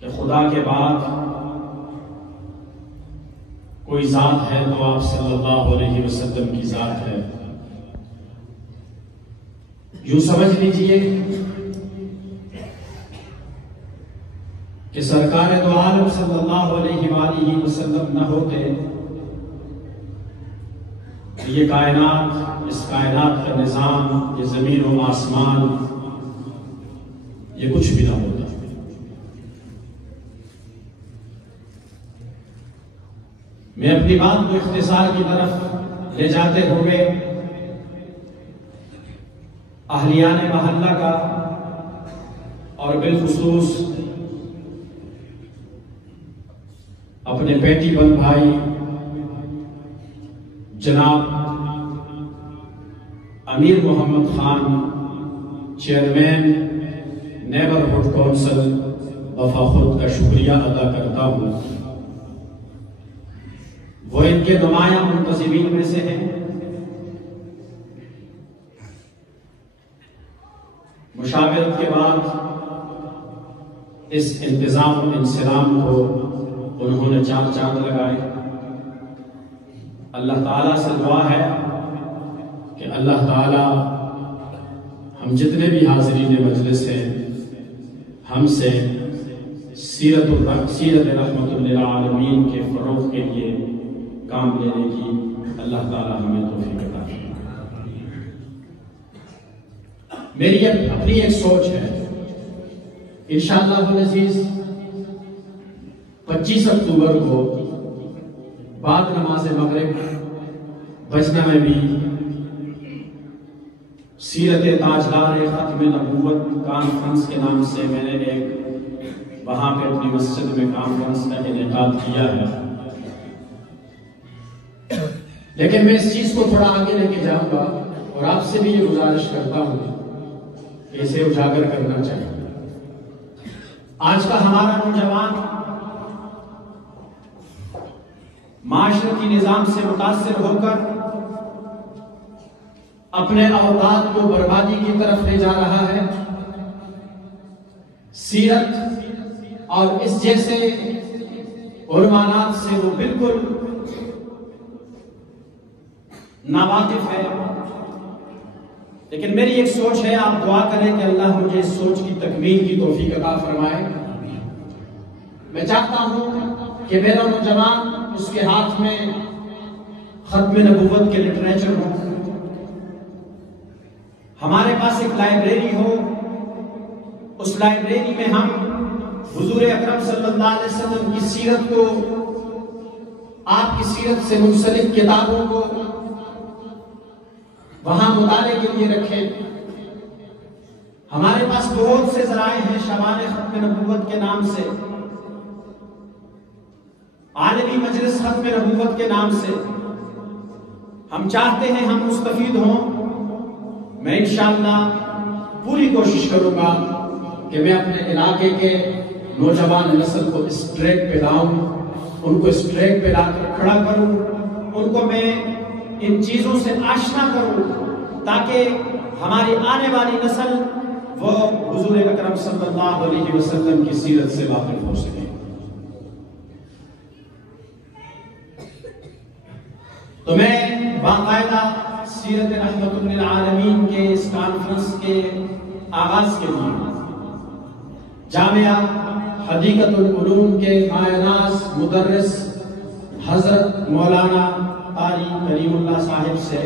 کہ خدا کے بعد کوئی ذات ہے تو آپ صلی اللہ علیہ وسلم کی ذات ہے۔ یوں سمجھ لیجئے کہ سرکار دو عالم صلی اللہ علیہ وآلہ وسلم نہ ہوتے یہ کائنات، اس کائنات کا نظام، یہ زمین و آسمان، یہ کچھ بھی نہ ہوتا۔ میں اپنی بات کو اختصار کی طرف لے جاتے ہوئے اہلیان محلہ کا اور بالخصوص اپنے بیٹی بن بھائی جناب امیر Muhammad Khan chairman neighbourhood council وفا خود کا شکریہ ادا کرتا ہوں۔ وہ ان کے نمایاں منتظمین میں سے ہیں۔ مشاورت کے بعد اس انتظام و انسلام کو انہوں نے چار چاند لگائے۔ اللہ تعالیٰ سے دعا ہے کہ اللہ تعالیٰ ہم جتنے بھی حاضرین مجلس ہیں ہم سے سیرت رحمت للعالمین کے فروغ کے لیے کام لینے کی اللہ تعالیٰ ہمیں توفیق عطا فرمائے۔ میری اپنی ایک سوچ ہے، انشاءاللہ العزیز 25 اکتوبر کو بعد نماز مغرب بجنہ میں بھی سیرت تاجدار ختم نبوت کانفرنس کے نام سے میں نے ایک وہاں پہ اپنی مسجد میں کانفرنس کا انعقاد کیا ہے، لیکن میں اس چیز کو تھوڑا آگے لے کے جاؤں گا اور آپ سے بھی یہ گزارش کرتا ہوں کہ اسے اجاگر کرنا چاہیے۔ آج کا ہمارا نوجوان معاشرتی نظام سے متاثر ہو کر اپنے اوقات کو بربادی کی طرف لے جا رہا ہے۔ سیرت اور اس جیسے عنوانات سے وہ بالکل ناواقف ہے، لیکن میری ایک سوچ ہے، آپ دعا کریں کہ اللہ مجھے اس سوچ کی تکمیل کی توفیق عطا فرمائے۔ میں چاہتا ہوں کہ میرا نوجوان اس کے ہاتھ میں ختم نبوت کے لٹریچر ہو، ہمارے پاس ایک لائبریری ہو، اس لائبریری میں ہم حضور اکرم صلی اللہ علیہ وسلم کی سیرت کو، آپ کی سیرت سے منسلک کتابوں کو وہاں مطالعے کے لیے رکھیں۔ ہمارے پاس بہت سے ذرائع ہیں شبان ختم نبوت کے نام سے، عالمی مجلس ختم نبوت کے نام سے، ہم چاہتے ہیں ہم مستفید ہوں۔ میں انشاءاللہ پوری کوشش کروں گا کہ میں اپنے علاقے کے نوجوان نسل کو اس ٹریک پہ لاؤں، ان کو اس ٹریک پہ لا کر کھڑا کروں، ان کو میں ان چیزوں سے آشنا کروں تاکہ ہماری آنے والی نسل وہ حضور اکرم صلی اللہ علیہ وسلم کی سیرت سے واقف ہو سکے۔ تو میں باقاعدہ سیرت رحمت للعالمین کے اس کانفرنس کے آغاز کے لیے جامعہ حدیقت العلوم کے مایہ ناز مدرس حضرت مولانا قاری کریم اللہ صاحب سے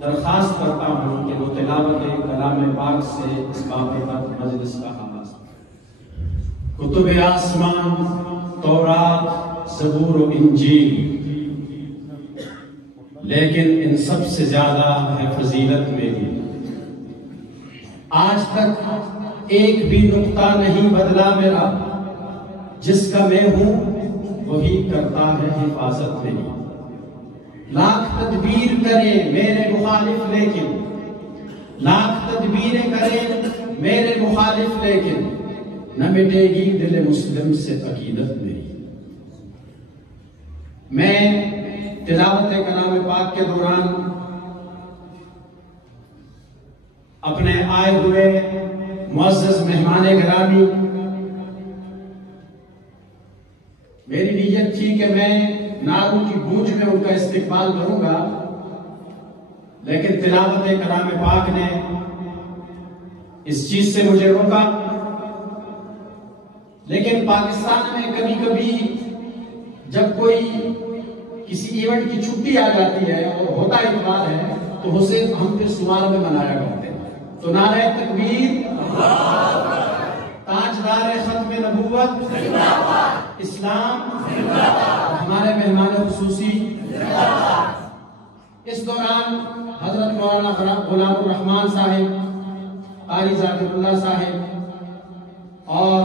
درخواست کرتا ہوں کہ وہ تلاوت کلام پاک سے اس بابرکت مجلس کا آغاز کریں۔ کتب آسمان، تورات، زبور و انجیل، لیکن ان سب سے زیادہ ہے فضیلت میری۔ آج تک ایک بھی نقطہ نہیں بدلا میرا، جس کا میں ہوں وہی کرتا ہے حفاظت میری۔ لاکھ تدبیر کرے میرے مخالف لیکن، لاکھ تدبیریں کرے میرے مخالف لیکن، نہ مٹے گی دل مسلم سے عقیدت میری۔ میں تلاوت کلام پاک کے دوران اپنے آئے ہوئے معزز مہمان گرامی میری نیت تھی کہ میں نعروں کی گونج میں ان کا استقبال کروں گا، لیکن تلاوت کلام پاک نے اس چیز سے مجھے روکا۔ لیکن پاکستان میں کبھی کبھی جب کوئی کسی ایونٹ کی چھٹی آ جاتی ہے اور ہوتا اتوار ہے تو اسے ہم پھر سوال میں منایا کرتے ہیں۔ تو نعرہ تکبیر، تاجدار ختم نبوت، اسلام، ہمارے مہمان خصوصی۔ اس دوران حضرت مولانا غلام الرحمان صاحب، قاری ذاکر اللہ صاحب اور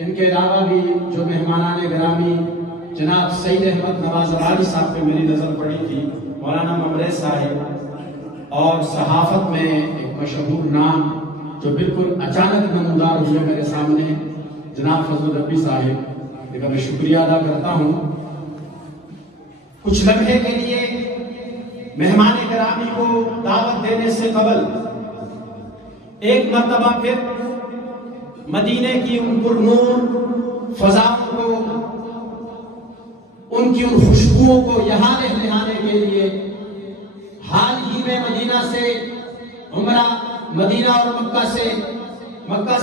ان کے علاوہ بھی جو مہمانان گرامی جناب سید احمد نواز علی صاحب پہ میری نظر پڑی تھی، مولانا ممرے صاحب، اور صحافت میں ایک مشہور نام جو بالکل اچانک نمودار ہوئے میرے سامنے، جناب فضل الربی صاحب، ان کا میں شکریہ ادا کرتا ہوں۔ کچھ لمحے کے لیے مہمان گرامی کو دعوت دینے سے قبل ایک مرتبہ پھر مدینے کی ان پرنور فضاؤں کو، ان کی ان خوشبوؤں کو یہاں لہلانے کے لیے حال ہی میں مدینہ سے عمرہ، مدینہ اور مکہ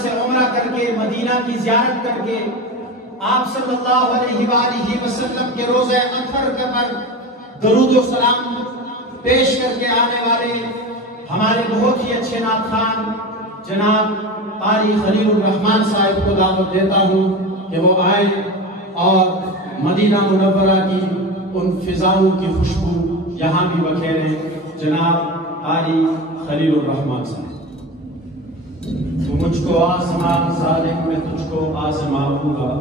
سے عمرہ کر کے، مدینہ کی زیارت کر کے، آپ صلی اللہ علیہ وآلہ وسلم کے روضہ اطہر پر درود و سلام پیش کر کے آنے والے ہمارے بہت ہی اچھے نعت خوان جناب قاری خلیل الرحمان صاحب کو دعوت دیتا ہوں کہ وہ آئیں اور مدینہ منورہ کی ان فضاؤں کی خوشبو یہاں بھی بکھیریں۔ جناب قاری خلیل الرحمان صاحب۔ تو مجھ کو آزمان ظالم میں تجھ کو آزماؤں گا۔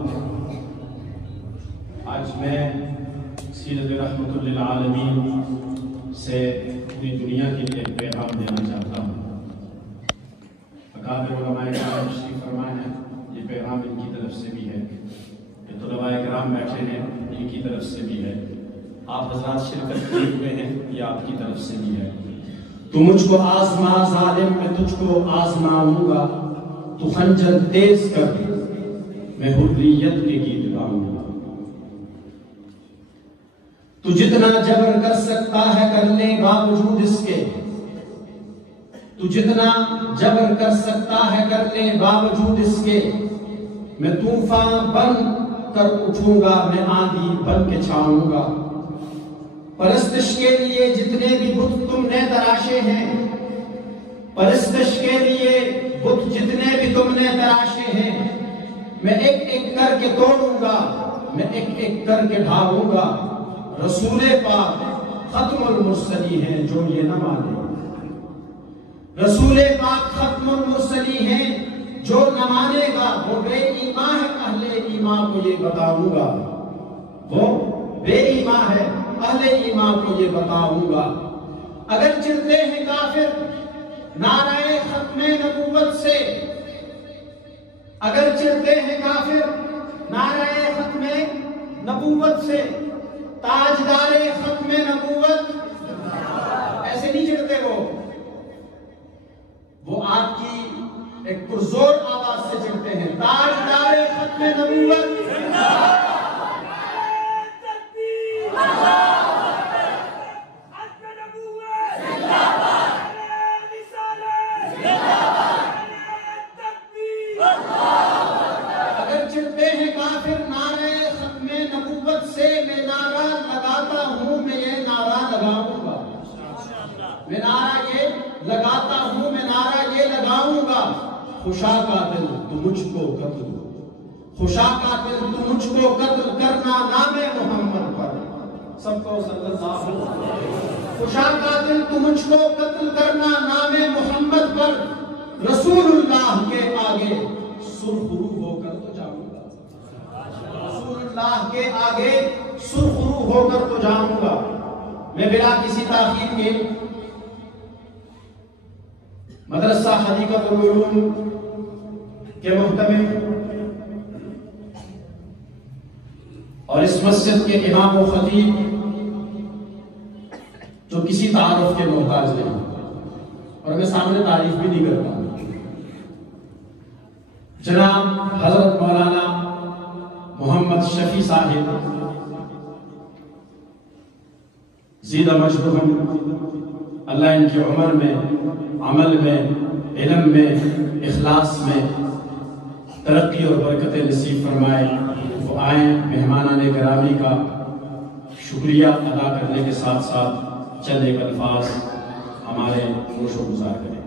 آج میں سیرت رحمت للعالمین سے پوری دنیا کے لیے ایک پیغام دینا چاہتا ہوں۔ اکابر علماء کرام تشریف فرمائے ہیں، یہ پیغام ان کی طرف سے بھی ہے، یہ طلباء کرام بیٹھے ہیں ان کی طرف سے بھی ہے، آپ حضرات شرکت کیے ہوئے ہیں یہ آپ کی طرف سے بھی ہے۔ تو مجھ کو آزما ظالم میں تجھ کو آزماؤں گا، تو خنجر تیز کر میں حریت کے گیت گاؤں گا۔ تو جتنا جبر کر سکتا ہے کر لے باوجود اس کے، تو جتنا جبر کر سکتا ہے کر لے باوجود اس کے، میں طوفان بن کر اٹھوں گا، میں آندھی بن کے چھاؤں گا۔ پرستش کے لیے جتنے بھی بت تم نے تراشے ہیں، پرستش کے لیے بت جتنے بھی تم نے تراشے ہیں، میں ایک ایک کر کے توڑوں گا، میں ایک ایک کر کے ڈھاؤں گا۔ رسول پاک ختم المرسلی ہیں جو یہ نہ مانے، رسول پاک ختم المرسلی ہیں جو نہ مانے گا، وہ بے ایمان ہے اہل ایمان کو یہ بتاؤں گا، وہ بے ایمان ہے اہل ایمان کو یہ بتاؤں گا۔ اگر چلتے ہیں کافر نعرہ ختم نبوت سے، اگر چلتے ہیں کافر نعرہ ختم نبوت سے، تاجدار ختم نبوت ایسے نہیں چڑھتے، وہ آپ کی ایک پرزور آواز سے چڑھتے ہیں، تاجدار ختم نبوت۔ اگر چڑھتے ہیں کافر نعرہ ختم نبوت سے، میں نعرہ لگاتا ہوں، میں یہ نعرہ لگاؤں گا، میں نعرہ یہ لگاتا ہوں، میں نعرہ یہ لگاؤں گا۔ خوشا قاتل تو مجھ کو قتل، خوشا قاتل تو مجھ کو قتل کرنا نام محمد پر، سب کو صلی اللہ علیہ وسلم۔ خوشا قاتل تو مجھ کو قتل کرنا نام محمد پر، رسول اللہ کے آگے سرخرو ہو کر تو جاؤں گا، رسول اللہ کے آگے سرخرو ہو کر تو جاؤں گا۔ میں بلا کسی تاخیر کے مدرسہ حدیقۃ العلوم کے محتمم اور اس مسجد کے امام و خطیب جو کسی تعارف کے محتاج نہیں، اور میں سامنے تعریف بھی نہیں کرتا ہوں، جناب حضرت مولانا محمد شفیع صاحب زیدہ مجدہم، اللہ ان کی عمر میں، عمل میں، علم میں، اخلاص میں ترقی اور برکت نصیب فرمائے۔ وہ آئیں مہمانان گرامی کا شکریہ ادا کرنے کے ساتھ ساتھ چند ایک الفاظ ہمارے گوش و گزار کریں۔